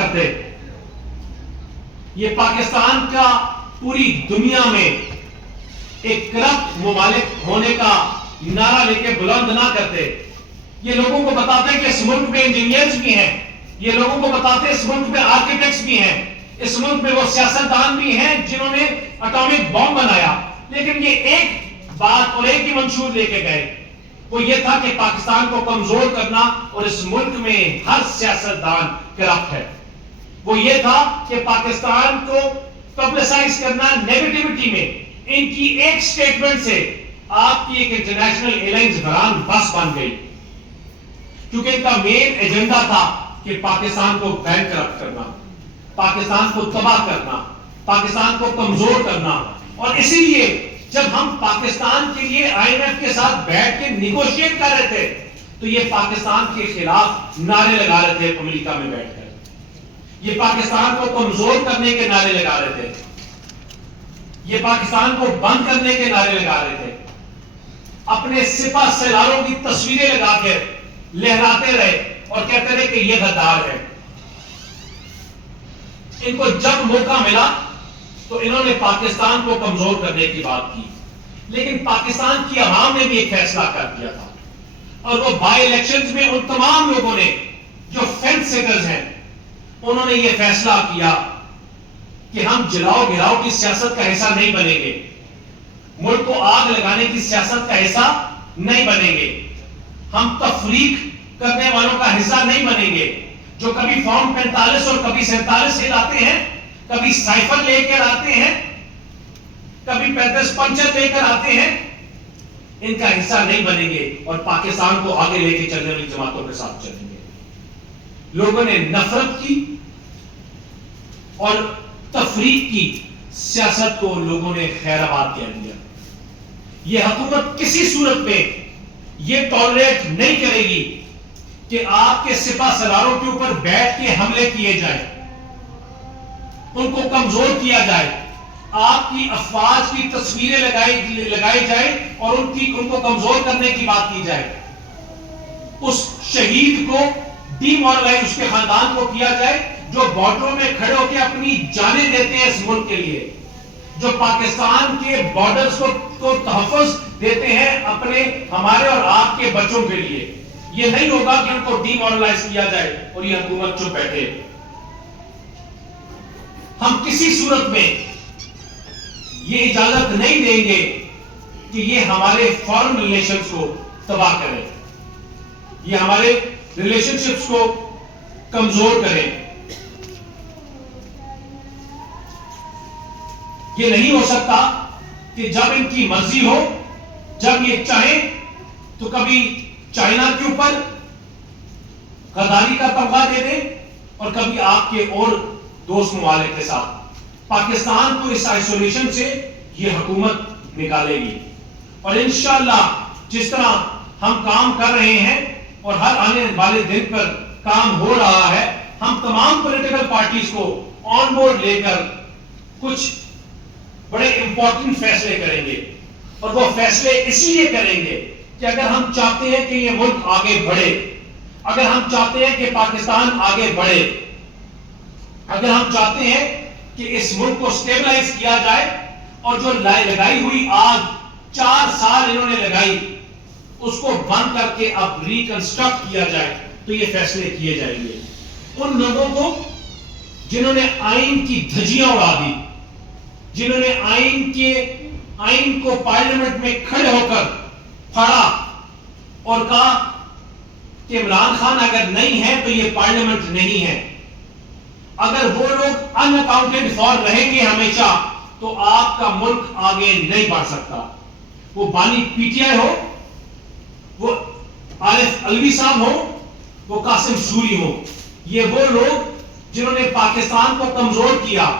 کرتے. یہ پاکستان کا پوری دنیا میں ایک کرپٹ ممالک ہونے کا نعرہ لے کے بلند نہ کرتے. یہ لوگوں کو بتاتے ہیں کہ اس ملک میں انجینئرز بھی ہیں, یہ لوگوں کو بتاتے ہیں اس ملک میں آرکیٹیکٹس بھی ہیں, اس ملک میں وہ سیاستدان بھی ہیں جنہوں نے اٹامک بم بنایا. لیکن یہ ایک بات اور ایک ہی منشور لے کے گئے, وہ یہ تھا کہ پاکستان کو کمزور کرنا, اور اس ملک میں ہر سیاستدان کرپٹ ہے. وہ یہ تھا کہ پاکستان کو پبلسائز کرنا نیگیٹیوٹی میں. ان کی ایک سٹیٹمنٹ سے آپ کی ایک انٹرنیشنل ایئرلائنز بران بس بن گئی, کیونکہ ان کا مین ایجنڈا تھا کہ پاکستان کو بینکرپٹ کرنا, پاکستان کو تباہ کرنا, پاکستان کو کمزور کرنا. اور اسی لیے جب ہم پاکستان کے لیے آئی ایم ایف کے ساتھ بیٹھ کے نیگوشیٹ کر رہے تھے تو یہ پاکستان کے خلاف نعرے لگا رہے تھے امریکہ میں بیٹھ کر, یہ پاکستان کو کمزور کرنے کے نعرے لگا رہے تھے, یہ پاکستان کو بند کرنے کے نعرے لگا رہے تھے. اپنے سپاہ سالاروں کی تصویریں لگا کے لہراتے رہے اور کہتے رہے کہ یہ غدار ہے. ان کو جب موقع ملا تو انہوں نے پاکستان کو کمزور کرنے کی بات کی. لیکن پاکستان کی عوام نے بھی ایک فیصلہ کر دیا تھا, اور وہ بائی الیکشنز میں ان تمام لوگوں نے جو فینس سیٹرز ہیں انہوں نے یہ فیصلہ کیا کہ ہم جلاؤ گراؤ کی سیاست کا حصہ نہیں بنیں گے, ملک کو آگ لگانے کی سیاست کا حصہ نہیں بنیں گے, ہم تفریق کرنے والوں کا حصہ نہیں بنیں گے, جو کبھی فارم 45 اور کبھی 47 سے لاتے ہیں, کبھی سائفر لے کر آتے ہیں, کبھی 35 پنچر لے کر آتے ہیں, ان کا حصہ نہیں بنیں گے اور پاکستان کو آگے لے کے چلنے والی جماعتوں کے ساتھ چلیں گے. لوگوں نے نفرت کی اور تفریق کی سیاست کو لوگوں نے خیر آباد کہہ دیا. یہ حکومت کسی صورت میں یہ ٹالریٹ نہیں کرے گی کہ آپ کے سپاہ سالاروں کے اوپر بیٹھ کے حملے کیے جائیں, ان کو کمزور کیا جائے, آپ کی افواج کی تصویریں لگائی جائیں اور ان کو کمزور کرنے کی بات کی جائے, اس شہید کو ڈی مورلائز اس کے خاندان کو کیا جائے جو بارڈروں میں کھڑے ہو کے اپنی جانیں دیتے ہیں اس ملک کے لیے, جو پاکستان کے بارڈرز کو تحفظ دیتے ہیں اپنے ہمارے اور آپ کے بچوں کے لیے. یہ نہیں ہوگا کہ ان کو ڈی مورلائز کیا جائے اور یہ حکومت چپ بیٹھے. ہم کسی صورت میں یہ اجازت نہیں دیں گے کہ یہ ہمارے فارن ریلیشنز کو تباہ کرے, یہ ہمارے ریلیشن شپس کو کمزور کرے. یہ نہیں ہو سکتا کہ جب ان کی مرضی ہو, جب یہ چاہیں تو کبھی چائنا کے اوپر غداری کا تمغہ دے دیں اور کبھی آپ کے اور دوست ممالک کے ساتھ. پاکستان کو اس آئسولیشن سے یہ حکومت نکالے گی, اور انشاءاللہ جس طرح ہم کام کر رہے ہیں اور ہر آنے والے دن پر کام ہو رہا ہے, ہم تمام پولیٹیکل پارٹیز کو آن بورڈ لے کر کچھ بڑے امپورٹنٹ فیصلے کریں گے. اور وہ فیصلے اس لیے کریں گے کہ اگر ہم چاہتے ہیں کہ یہ ملک آگے بڑھے, اگر ہم چاہتے ہیں کہ پاکستان آگے بڑھے, اگر ہم چاہتے ہیں کہ اس ملک کو سٹیبلائز کیا جائے اور جو لگائی ہوئی آگ 4 سال انہوں نے لگائی اس کو بند کر کے اب ریکنسٹرکٹ کیا جائے, تو یہ فیصلے کیے جائیں گے. ان لوگوں کو جنہوں نے آئین کی دھجیاں اڑا دی, جنہوں نے آئین کو پارلیمنٹ میں کھڑے ہو کر پھاڑا اور کہا کہ عمران خان اگر نہیں ہے تو یہ پارلیمنٹ نہیں ہے, اگر وہ لوگ ان اکاؤنٹڈ فار رہیں گے ہمیشہ تو آپ کا ملک آگے نہیں بڑھ سکتا. وہ بانی پی ٹی آئی ہو, وہ عارف علوی صاحب ہو, وہ قاسم سوری ہو, یہ وہ لوگ جنہوں نے پاکستان کو کمزور کیا,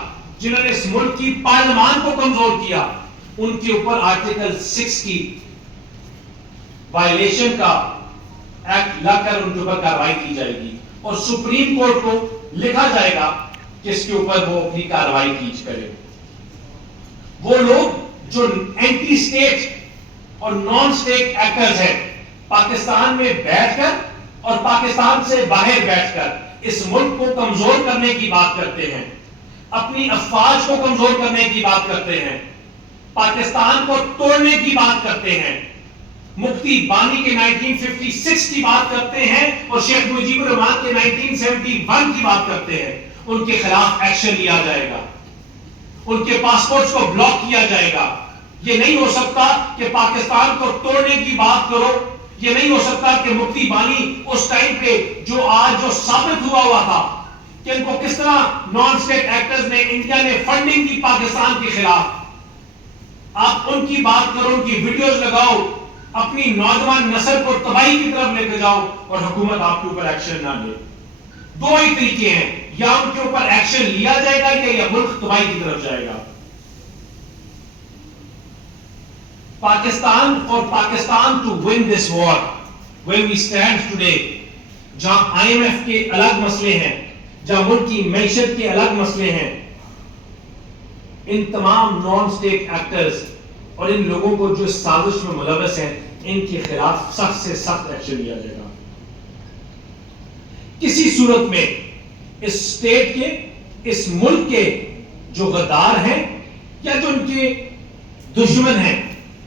جنہوں نے اس ملک کی پارلیمان کو کمزور کیا, ان کے اوپر آرٹیکل 6 کی وائلیشن کا ایکٹ لا کر ان کے اوپر کارروائی کی جائے گی اور سپریم کورٹ کو لکھا جائے گا کہ اس کے اوپر وہ اپنی کارروائی کیج کرے. وہ لوگ جو اینٹی اسٹیٹ اور نان اسٹیٹ ایکٹرز ہیں, پاکستان میں بیٹھ کر اور پاکستان سے باہر بیٹھ کر اس ملک کو کمزور کرنے کی بات کرتے ہیں، اپنی افواج کو کمزور کرنے کی بات کرتے ہیں، پاکستان کو توڑنے کی بات کرتے ہیں، مفتی بانی کے 1956 کی بات کرتے ہیں اور شیخ مجیب الرحمان کے 1971 کی بات کرتے ہیں، ان کے خلاف ایکشن لیا جائے گا، ان کے پاسپورٹس کو بلاک کیا جائے گا۔ یہ نہیں ہو سکتا کہ پاکستان کو توڑنے کی بات کرو، یہ نہیں ہو سکتا کہ مفتی بانی اس ٹائم پہ جو ثابت ہوا تھا کہ ان کو کس طرح نان اسٹیٹ ایکٹرز نے، انڈیا نے فنڈنگ کی پاکستان کے خلاف، آپ ان کی بات کرو، ان کی ویڈیوز لگاؤ، اپنی نوجوان نسل کو تباہی کی طرف لے کے جاؤ اور حکومت آپ کے اوپر ایکشن نہ لے۔ دو ہی طریقے ہیں، یا ان کے اوپر ایکشن لیا جائے گا یا ملک تباہی کی طرف جائے گا۔ پاکستان اور Pakistan to win this war where we stand today، جہاں IMF کے الگ مسئلے ہیں، جہاں ملک کی معیشت کے الگ مسئلے ہیں، ان تمام نان اسٹیٹ ایکٹرز اور ان لوگوں کو جو سازش میں ملوث ہیں، ان کے خلاف سخت سے سخت ایکشن لیا جائے گا۔ کسی صورت میں اس اسٹیٹ کے، اس ملک کے جو غدار ہیں یا جو ان کے دشمن ہیں،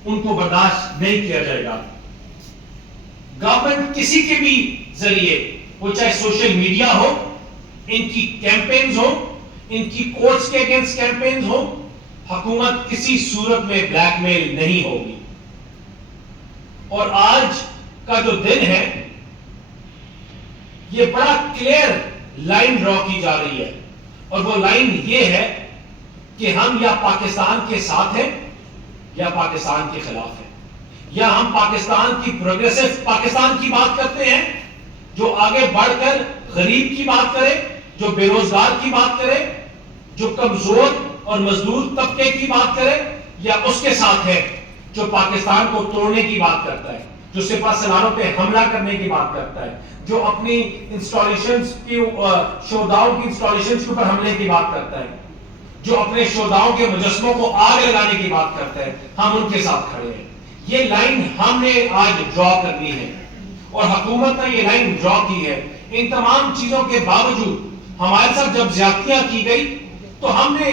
ان کو برداشت نہیں کیا جائے گا۔ گورنمنٹ کسی کے بھی ذریعے، وہ چاہے سوشل میڈیا ہو، ان کی کیمپینز ہو، ان کی کورٹس کے اگینسٹ کیمپینز ہو، حکومت کسی صورت میں بلیک میل نہیں ہوگی۔ اور آج کا جو دن ہے، یہ بڑا کلیئر لائن ڈرا کی جا رہی ہے، اور وہ لائن یہ ہے کہ ہم یا پاکستان کے ساتھ ہیں یا پاکستان کے خلاف ہیں، یا ہم پاکستان کی پروگریسو پاکستان کی بات کرتے ہیں جو آگے بڑھ کر غریب کی بات کرے، جو بے روزگار کی بات کرے، جو کمزور اور مزدور طبقے کی بات کرے، یا اس کے ساتھ ہے جو پاکستان کو توڑنے کی بات کرتا ہے، جو سپہ سالاروں پہ حملہ کرنے کی بات کرتا ہے، جو اپنی انسٹالیشنز کی شہداؤں کی انسٹالیشنز کے اوپر حملے کی بات کرتا ہے، جو اپنے شہداؤں کے مجسموں کو آگ لگانے کی بات کرتا ہے، ہم ان کے ساتھ کھڑے ہیں۔ یہ لائن ہم نے آج ڈرا کرنی ہے اور حکومت نے یہ لائن ڈرا کی ہے۔ ان تمام چیزوں کے باوجود ہمارے ساتھ جب زیادتیاں کی گئی تو ہم نے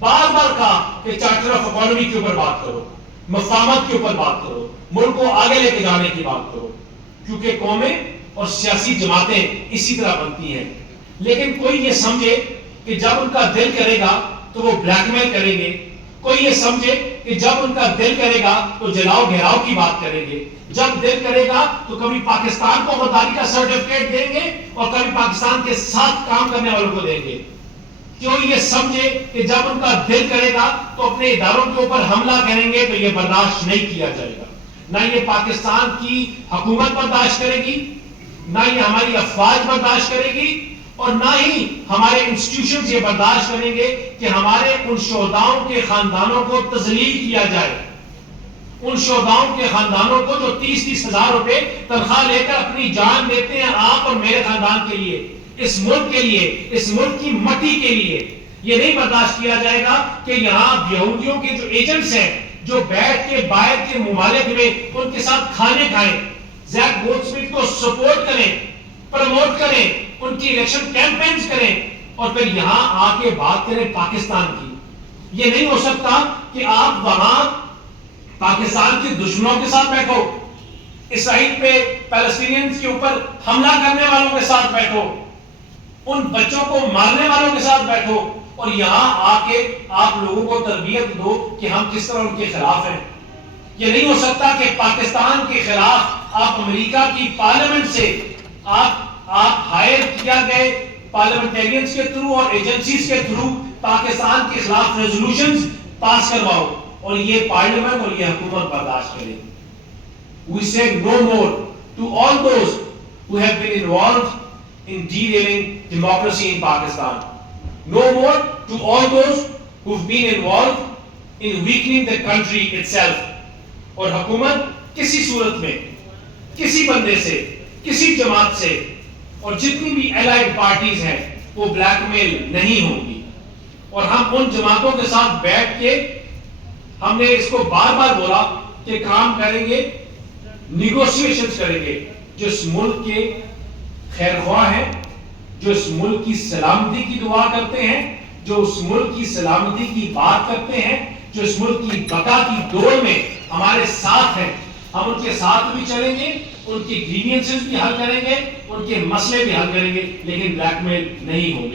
بار بار کہا کہ چارٹر آف اکانومی کے اوپر بات کرو، مفاہمت کے اوپر بات کرو، ملک کو آگے لے کے جانے کی بات کرو، کیونکہ قومیں اور سیاسی جماعتیں اسی طرح بنتی ہیں۔ لیکن کوئی یہ سمجھے کہ جب ان کا دل کرے گا تو وہ بلیک میل کریں گے، کوئی یہ سمجھے کہ جب ان کا دل کرے گا تو جلاؤ گھیراؤ کی بات کریں گے، جب دل کرے گا تو کبھی پاکستان کو غداری کا سرٹیفکیٹ دیں گے اور کبھی پاکستان کے ساتھ کام کرنے والوں کو دیں گے۔ کیوں یہ سمجھے کہ جب ان کا دل کرے گا تو اپنے اداروں کے اوپر حملہ کریں گے، تو یہ برداشت نہیں کیا جائے گا۔ نہ یہ پاکستان کی حکومت برداشت کرے گی، نہ یہ ہماری افواج برداشت کرے گی، اور نہ ہی ہمارے انسٹیٹیوشنز یہ برداشت کریں گے کہ ہمارے ان شہداؤں کے خاندانوں کو تذلیل کیا جائے، ان شہداؤں کے خاندانوں کو جو 30-30 ہزار روپے تنخواہ لے کر اپنی جان دیتے ہیں آپ اور میرے خاندان کے لیے، اس ملک کے لیے، اس ملک کی مٹی کے لیے۔ یہ نہیں برداشت کیا جائے گا کہ یہاں یہودیوں کے جو ایجنٹس ہیں جو بیٹھ کے باہر کے ممالک میں ان کے ساتھ کھانے کھائیں، زیک گولڈسمتھ کو سپورٹ کریں، پروموٹ کریں، ان کی الیکشن کیمپینز کریں، اور پھر یہاں آ کے بات کریں پاکستان کی۔ یہ نہیں ہو سکتا کہ آپ وہاں پاکستان کے دشمنوں کے ساتھ بیٹھو، اسرائیل پہ پیلسٹینینز کے اوپر حملہ کرنے والوں کے ساتھ بیٹھو، ان بچوں کو مارنے والوں کے ساتھ بیٹھو، اور یہاں آ کے آپ لوگوں کو تربیت دو کہ ہم کس طرح ان کے خلاف ہیں۔ یہ نہیں ہو سکتا کہ پاکستان کے خلاف آپ امریکہ کی پارلیمنٹ سے آپ ہائر کیا گئے پارلیمنٹیرینز کے تھرو اور ایجنسیز کے تھرو پاکستان کے خلاف ریزولوشنز پاس کرواؤ، اور یہ پارلیمنٹ اور یہ حکومت برداشت کرے۔ We say no more to all those who have been involved in derailing democracy in Pakistan. No more to all those who've been involved in weakening the country itself. اور حکومت کسی صورت میں کسی بندے سے، کسی جماعت سے، اور جتنی بھی الائڈ پارٹیز ہیں وہ بلیک میل نہیں ہوں گی، اور ہم ان جماعتوں کے ساتھ بیٹھ کے، ہم نے اس کو بار بار بولا کہ کام کریں گے، نیگوشیشنز کریں گے، جس ملک کے خیر خواہ ہیں، جو اس ملک کی سلامتی کی دعا کرتے ہیں، جو اس ملک کی سلامتی کی بات کرتے ہیں، جو اس ملک کی بقا کی دوڑ میں ہمارے ساتھ ہیں، ہم ان کے ساتھ بھی چلیں گے، ان کی گرینینسز بھی حل کریں گے، ان کے مسئلے بھی حل کریں گے، لیکن بلیک میل نہیں ہوں گے.